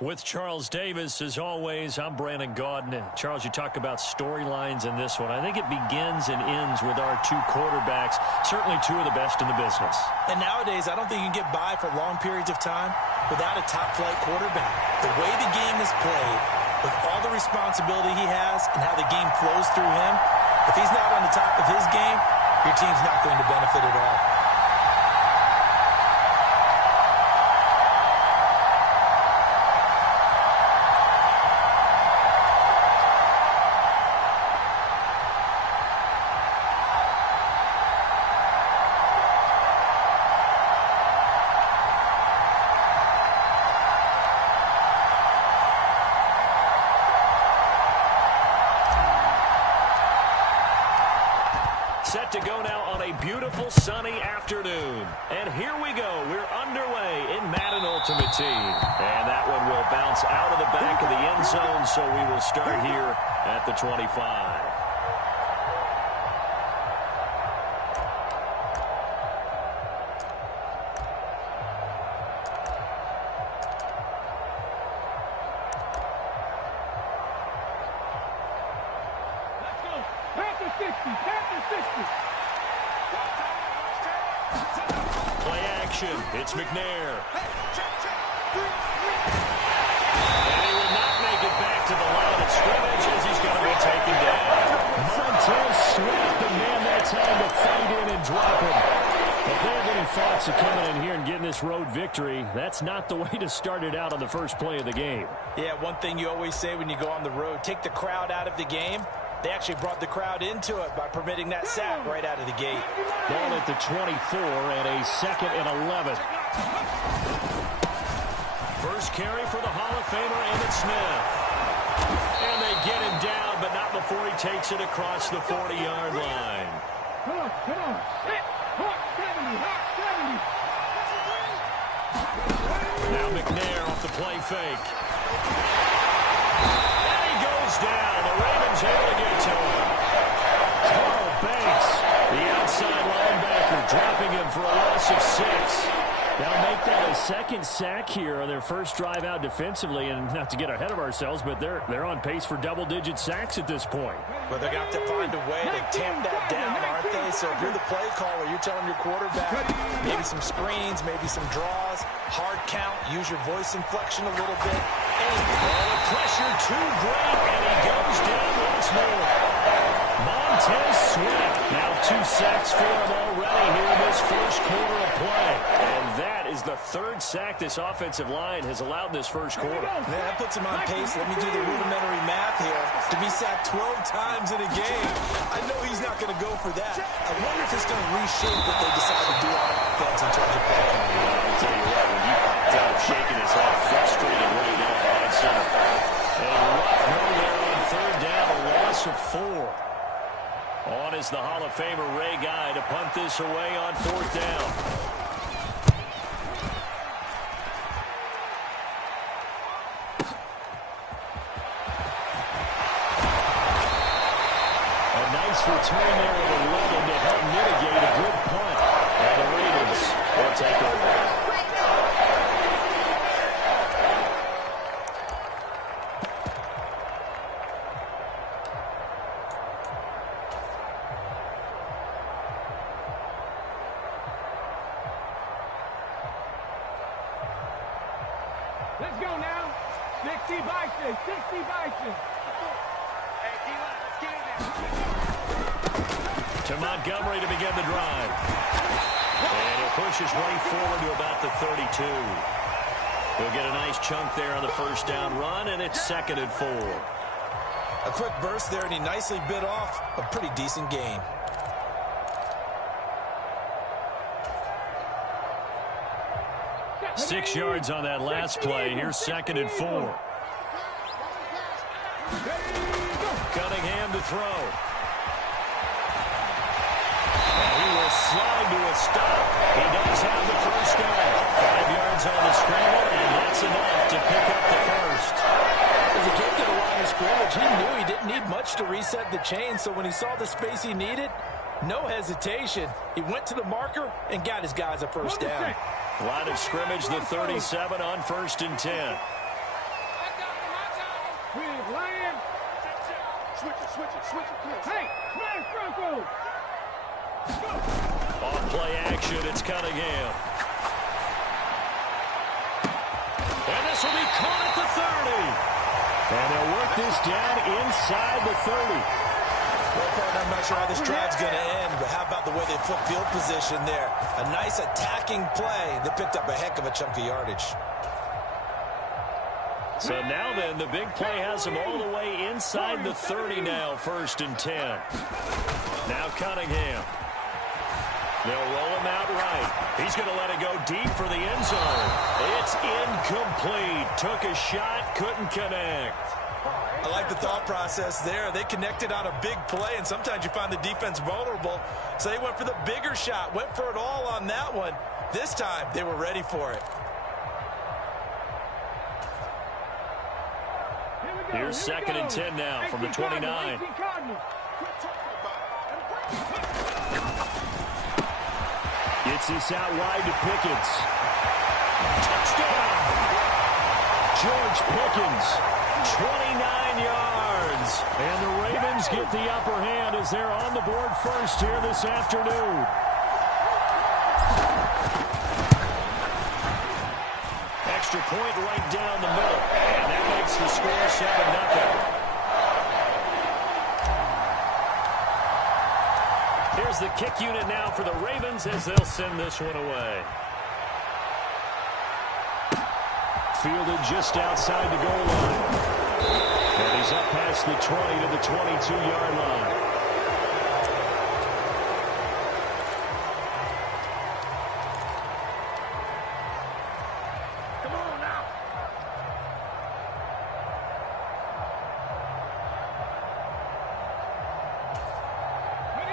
With Charles Davis, as always, I'm Brandon Gaudin. Charles, you talk about storylines in this one. I think it begins and ends with our two quarterbacks, certainly two of the best in the business. And nowadays, I don't think you can get by for long periods of time without a top-flight quarterback. The way the game is played, with all the responsibility he has and how the game flows through him, if he's not on the top of his game, your team's not going to benefit at all. Set to go now on a beautiful sunny afternoon. And here we go. We're underway in Madden Ultimate Team. And that one will bounce out of the back of the end zone, so we will start here at the 25. Play action. It's McNair. And he will not make it back to the line of scrimmage as he's going to be taken down. Montez Sweat, the man that time to fade in and drop him. If they have any thoughts of coming in here and getting this road victory, that's not the way to start it out on the first play of the game. Yeah, one thing you always say when you go on the road, take the crowd out of the game. They actually brought the crowd into it by permitting that sack right out of the gate. Ball at the 24 and a 2nd and 11. First carry for the Hall of Famer, Emmitt Smith. And they get him down, but not before he takes it across the 40-yard line. Come on. Hit. Hawk 70. Now McNair off the play fake. And he goes down. The Ravens able to get to him. Carl Banks, the outside linebacker, dropping him for a loss of 6. They'll make that a second sack here on their first drive out defensively, and not to get ahead of ourselves, but they're on pace for double-digit sacks at this point. Well, they're going to have to find a way to tamp that down, aren't they? So if you're the play caller, you're telling your quarterback maybe some screens, maybe some draws, hard count, use your voice inflection a little bit. And the pressure too great, and he goes down once more. Montez Sweat, now 2 sacks for him already here in this first quarter of play. And that is the 3rd sack this offensive line has allowed this first quarter. Man, that puts him on pace. Let me do the rudimentary math here. To be sacked 12 times in a game, I know he's not going to go for that. I wonder if it's going to reshape what they decide to do on offense in terms of play calling. I'll tell you what, when he popped out shaking his head, frustrated right now behind center. A rough run there on 3rd down, a loss of 4. On is the Hall of Famer Ray Guy to punt this away on 4th down. A nice return there at 11 to help mitigate a good punt. And the Ravens will take over. Let's go now. 60 Bison. Hey, D-line, let's get in there. To Montgomery to begin the drive. And it pushes right forward to about the 32. He'll get a nice chunk there on the first down run, and it's 2nd and 4. A quick burst there, and he nicely bit off a pretty decent gain. Six yards on that last play. Here's 2nd and 4. Cunningham to throw. And he will slide to a stop. He does have the first down. 5 yards on the scramble, and that's enough to pick up the first. If he came to the line of scrimmage, he knew he didn't need much to reset the chain, so when he saw the space he needed, no hesitation. He went to the marker and got his guys a first down. Line of scrimmage, the 37 on 1st and 10. Hey, man, Franco! Off play action, it's Cunningham. And this will be caught at the 30. And they'll work this down inside the 30. Well, partner, I'm not sure how this drive's going to end, but how about the way they flip field position there? A nice attacking play that picked up a heck of a chunk of yardage. So now then, the big play has them all the way inside the 30 now, 1st and 10. Now Cunningham. They'll roll him out right. He's going to let it go deep for the end zone. It's incomplete. Took a shot, couldn't connect. I like the thought process there. They connected on a big play, and sometimes you find the defense vulnerable. So they went for the bigger shot, went for it all on that one. This time, they were ready for it. Here's 2nd and 10 now from the 29. Gets this out wide to Pickens. Touchdown! George Pickens, 29 yards. And the Ravens get the upper hand as they're on the board first here this afternoon. Extra point right down the middle. And that makes the score 7-0. Here's the kick unit now for the Ravens as they'll send this one away. Fielded just outside the goal line. And he's up past the 20 to the 22-yard line. Come on now.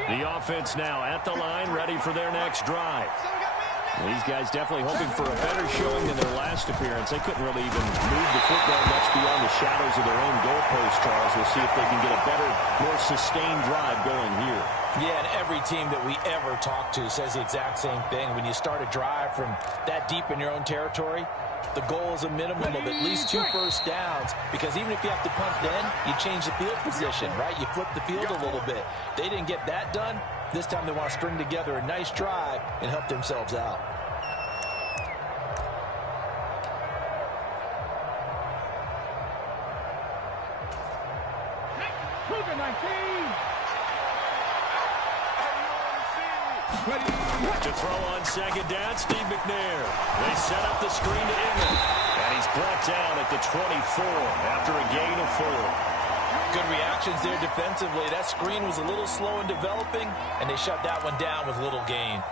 The offense now at the line, ready for their next drive. These guys definitely hoping for a better showing than their last appearance. They couldn't really even move the football much beyond the shadows of their own goalpost, Charles. We'll see if they can get a better, more sustained drive going here. Yeah, and every team that we ever talk to says the exact same thing. When you start a drive from that deep in your own territory, the goal is a minimum of at least 2 first downs, because even if you have to punt then, you change the field position, right? You flip the field a little bit. They didn't get that done. This time they want to string together a nice drive and help themselves out. To throw on 2nd down, Steve McNair. They set up the screen to Inman. And he's brought down at the 24 after a gain of 4. Good reactions there defensively. That screen was a little slow in developing, and they shut that one down with little gain.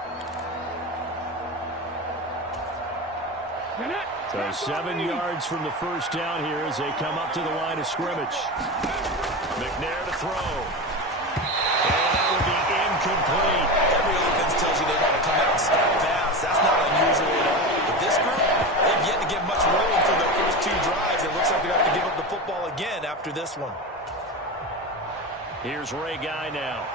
So 7 yards from the first down here as they come up to the line of scrimmage. McNair to throw. And that would be incomplete. Every offense tells you they want to come out and start fast. That's not unusual at all. But this group, they've yet to get much rolling for their first 2 drives. It looks like they're going to have to give up the football again after this one. Here's Ray Guy now.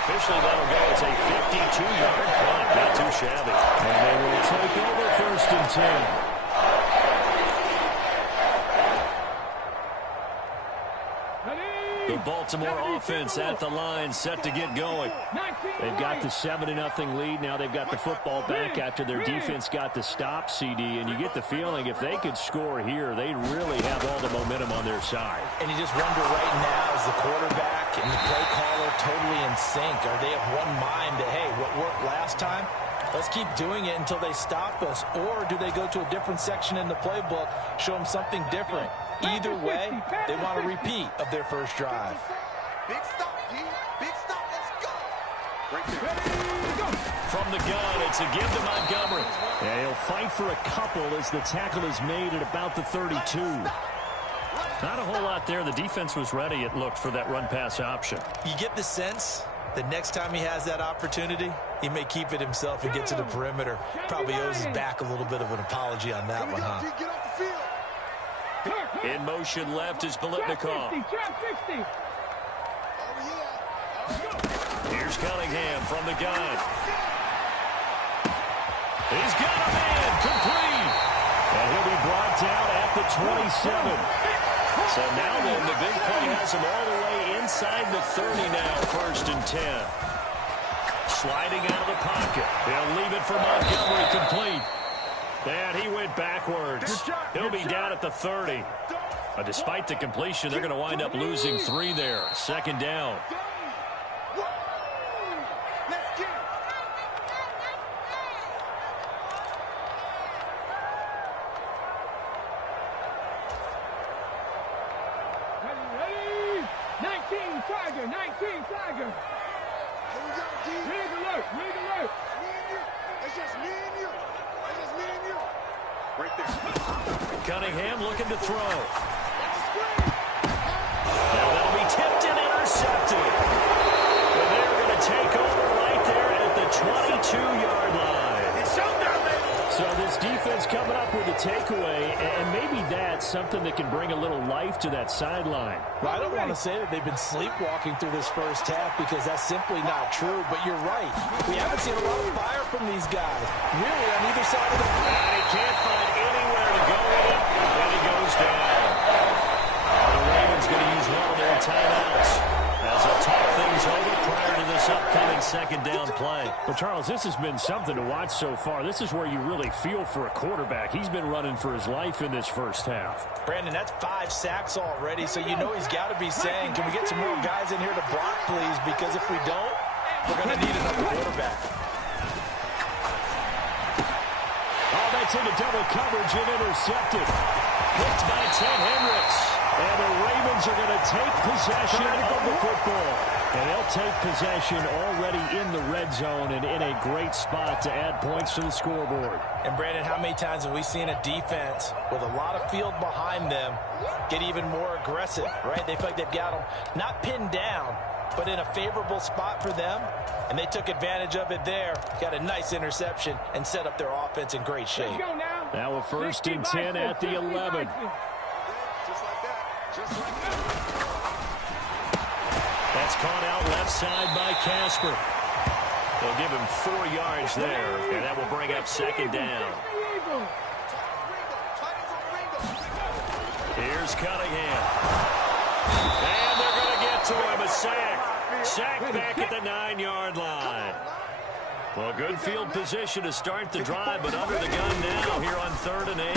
Officially, that'll go. It's a 52-yard punt. Not too shabby. And they will take over 1st and 10. The Baltimore offense at the line, set to get going. They've got the 7-0 lead. Now they've got the football back after their defense got the stop, CD. And you get the feeling if they could score here, they really have all the momentum on their side. And you just wonder right now, is the quarterback and the play caller totally in sync? Are they of one mind that, hey, what worked last time? Let's keep doing it until they stop us. Or do they go to a different section in the playbook, show them something different? Either way, they want a repeat of their first drive. Big stop, G. Big stop. Let's go. Right there. From the gun, it's a give to Montgomery. And he'll fight for a couple as the tackle is made at about the 32. Not a whole lot there. The defense was ready, it looked, for that run-pass option. You get the sense that next time he has that opportunity, he may keep it himself and get to the perimeter. Probably owes his back a little bit of an apology on that one, huh? Get off the field. In motion left is Biletnikoff. Oh, yeah. Here's Here's Cunningham from the gun. He's got a man complete. And he'll be brought down at the 27. So now then, the big play has him all the way inside the 30 now, 1st and 10. Sliding out of the pocket. He'll leave it for Montgomery complete. And he went backwards. He'll be down at the 30. Despite the completion, they're going to wind up losing 3 there. 2nd down. Ready? 19 Tiger, 19 Tiger. Rig alert, rig alert. Me and you. It's just me and you. It's just me and you. Right there. Cunningham looking to throw. Now that'll be tipped and intercepted. And they're going to take over right there at the 22-yard line. It's showdown, baby. So this defense coming up with a takeaway, and maybe that's something that can bring a little life to that sideline. Well, I don't want to say that they've been sleepwalking through this first half because that's simply not true, but you're right. We haven't seen a lot of fire from these guys, really, on either side of the ball. And he can't find anywhere to go with it, and he goes down. The Ravens going to use one of their timeouts as they talk things over prior to this upcoming 2nd down play. Well, Charles, this has been something to watch so far. This is where you really feel for a quarterback. He's been running for his life in this first half. Brandon, that's 5 sacks already, so you know he's got to be saying, can we get some more guys in here to block, please? Because if we don't, we're going to need another quarterback. Oh, that's into double coverage and intercepted. Picked by Ted Hendricks. And the Ravens are going to take possession of the football. And they'll take possession already in the red zone and in a great spot to add points to the scoreboard. And, Brandon, how many times have we seen a defense with a lot of field behind them get even more aggressive, right? They feel like they've got them not pinned down, but in a favorable spot for them. And they took advantage of it there, got a nice interception, and set up their offense in great shape. Now a 1st and 10 at the 11. That's caught out left side by Casper. They'll give him 4 yards there, and that will bring up 2nd down. Here's Cunningham. And they're going to get to him, a sack. Sack back at the 9-yard line. Well, good field position to start the drive, but under the gun now here on 3rd and 8.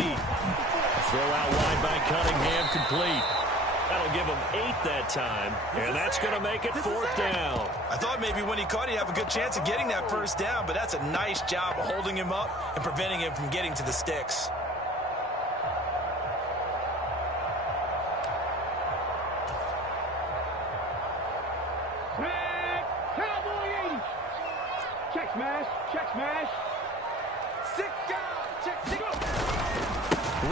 Throw out wide by Cunningham, complete. That'll give him 8 that time, and that's going to make it 4th down. I thought maybe when he caught it, he'd have a good chance of getting that 1st down, but that's a nice job of holding him up and preventing him from getting to the sticks. Cowboy 80. Check smash, check smash. 6 down, check, go.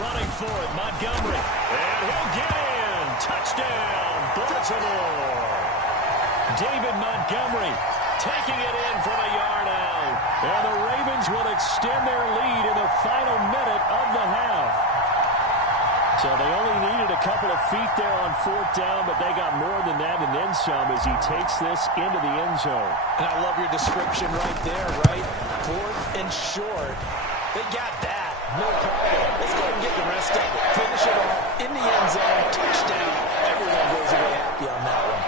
Running for it, Montgomery. And he'll get in. Touchdown, Baltimore. David Montgomery taking it in from a yard out. And the Ravens will extend their lead in the final minute of the half. So they only needed a couple of feet there on 4th down, but they got more than that and then some as he takes this into the end zone. And I love your description right there, right? 4th and short. They got that. No problem. Let's go and get the rest of it. Finish it off in the end zone. Touchdown. Everyone goes away happy on that one.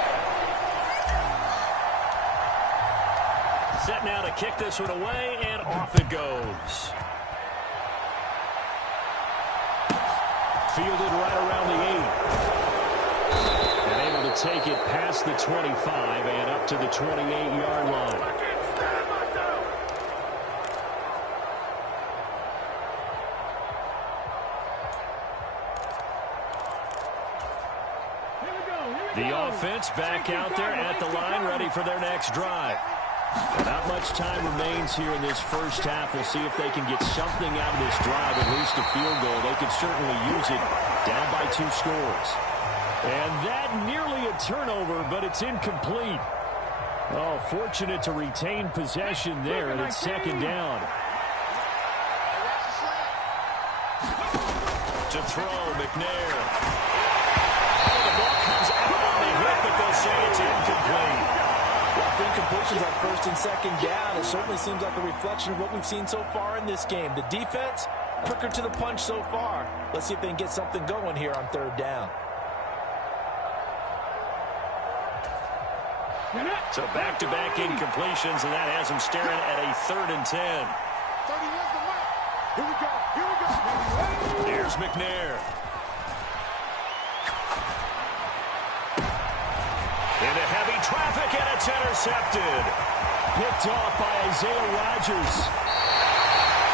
Set now to kick this one away, and off it goes. Fielded right around the 8. And able to take it past the 25 and up to the 28-yard line. The offense back out there at the line, ready for their next drive. Not much time remains here in this first half. We'll see if they can get something out of this drive, at least a field goal. They could certainly use it down by 2 scores. And that nearly a turnover, but it's incomplete. Oh, fortunate to retain possession there, and it's 2nd down. To throw, McNair. The ball comes out on the hit, but they'll say it's incomplete. incompletions on first and second down. It certainly seems like a reflection of what we've seen so far in this game. The defense, quicker to the punch so far. Let's see if they can get something going here on third down. So back-to-back incompletions, and that has him staring at a 3rd and 10. 31's the mark. Here we go. Here we go. Here's McNair. Into heavy traffic, and it's intercepted. Picked off by Isaiah Rodgers.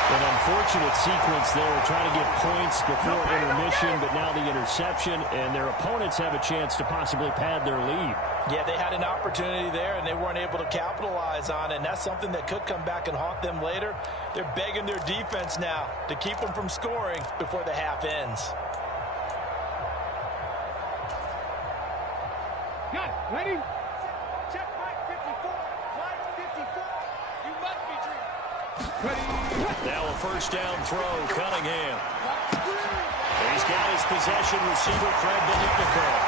An unfortunate sequence there, trying to get points before intermission, but now the interception, and their opponents have a chance to possibly pad their lead. Yeah, they had an opportunity there, and they weren't able to capitalize on it, and that's something that could come back and haunt them later. They're begging their defense now to keep them from scoring before the half ends. Got it. Ready? Check flight 54. Flight 54. You must be dreaming. Ready? Now a first down throw, Cunningham. He's got his possession receiver, Fred Biletnikoff.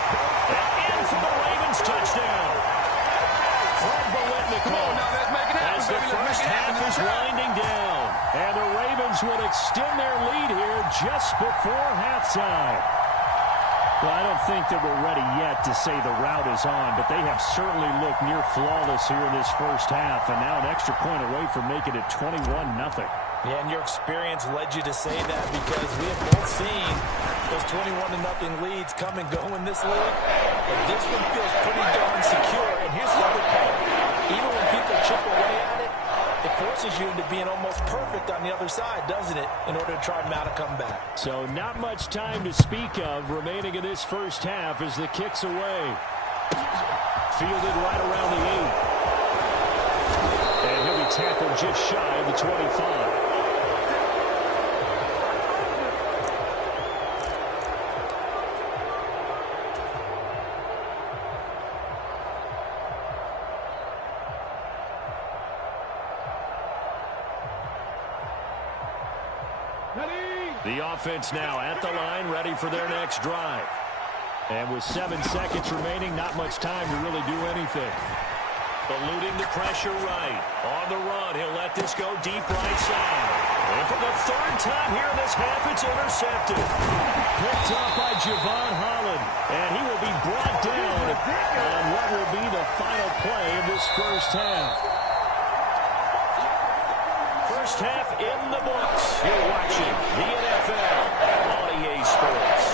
And in for the Ravens touchdown. Fred Biletnikoff as the first half is winding down. And the Ravens will extend their lead here just before halftime. Well, I don't think that we're ready yet to say the route is on, but they have certainly looked near flawless here in this first half, and now an extra point away from making it 21-0. Yeah, and your experience led you to say that because we have both seen those 21-0 leads come and go in this league. But this one feels pretty darn secure. And here's the other part. Even when people chip away at it, it forces you into being almost perfect on the other side, doesn't it, in order to try and mount a comeback. So not much time to speak of remaining in this first half as the kick's away. Fielded right around the 8. And he'll be tackled just shy of the 25. The offense now at the line, ready for their next drive. And with 7 seconds remaining, not much time to really do anything. Eluding the pressure right. On the run, he'll let this go deep right side. And for the 3rd time here in this half, it's intercepted. Picked up by Javon Holland. And he will be brought down on what will be the final play of this first half. First half in the books. You're watching the NFL on EA Sports.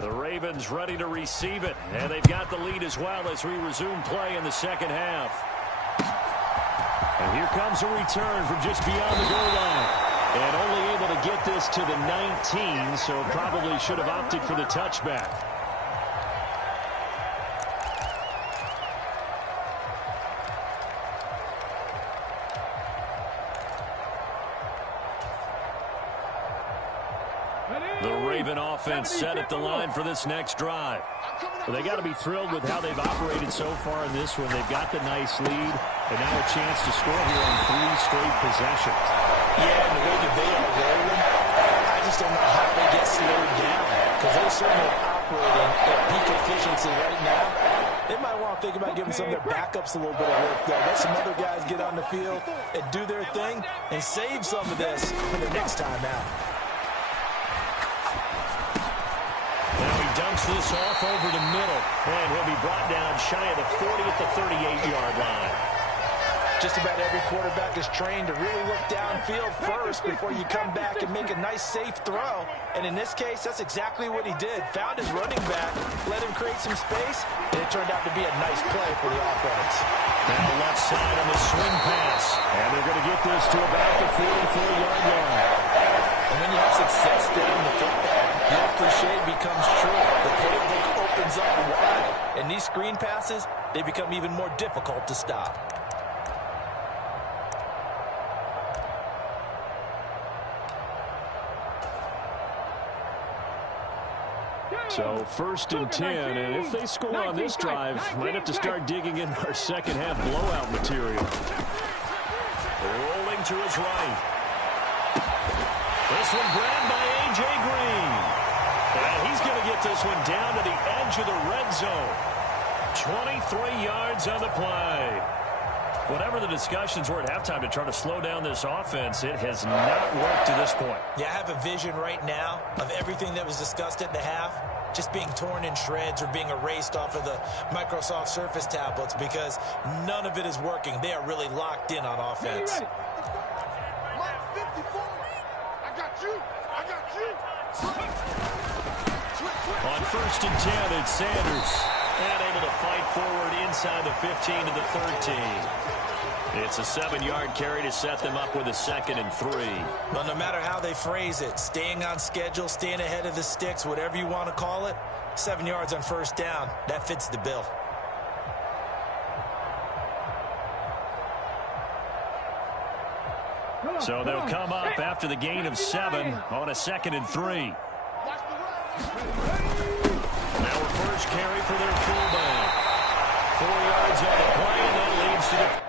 The Ravens ready to receive it, and they've got the lead as well as we resume play in the second half. And here comes a return from just beyond the goal line. And only able to get this to the 19, so probably should have opted for the touchback. The Raven offense set at the line for this next drive. Well, they got to be thrilled with how they've operated so far in this one. They've got the nice lead, and now a chance to score here on 3 straight possessions. Yeah, and the way that they are rolling, I just don't know how they get slowed down because they're certainly operating at peak efficiency right now. They might want to think about giving some of their backups a little bit of work, though. Let some other guys get on the field and do their thing and save some of this for the next time out. Now he dumps this off over the middle, and he'll be brought down shy of the 40 at the 38-yard line. Just about every quarterback is trained to really look downfield first before you come back and make a nice, safe throw. And in this case, that's exactly what he did. Found his running back, let him create some space, and it turned out to be a nice play for the offense. Down the left side on the swing pass. And they're going to get this to about the 44-yard line. And when you have success down the football, the old cliche becomes true. The playbook opens up wide. And these screen passes, they become even more difficult to stop. So 1st and 10, and if they score on this drive, might have to start digging in our second half blowout material. Rolling to his right. This one grabbed by A.J. Green. And he's going to get this one down to the edge of the red zone. 23 yards on the play. Whatever the discussions were at halftime to try to slow down this offense, it has not worked to this point. Yeah, I have a vision right now of everything that was discussed at the half just being torn in shreds or being erased off of the Microsoft Surface tablets because none of it is working. They are really locked in on offense. On 1st and 10, it's Sanders. And able to fight forward inside the 15 to the 13. It's a 7-yard carry to set them up with a 2nd and 3. Well, no matter how they phrase it, staying on schedule, staying ahead of the sticks, whatever you want to call it, 7 yards on 1st down, that fits the bill. So they'll come up after the gain of 7 on a 2nd and 3. Now a first carry for their fullback. 4 yards on the play, and that leads to the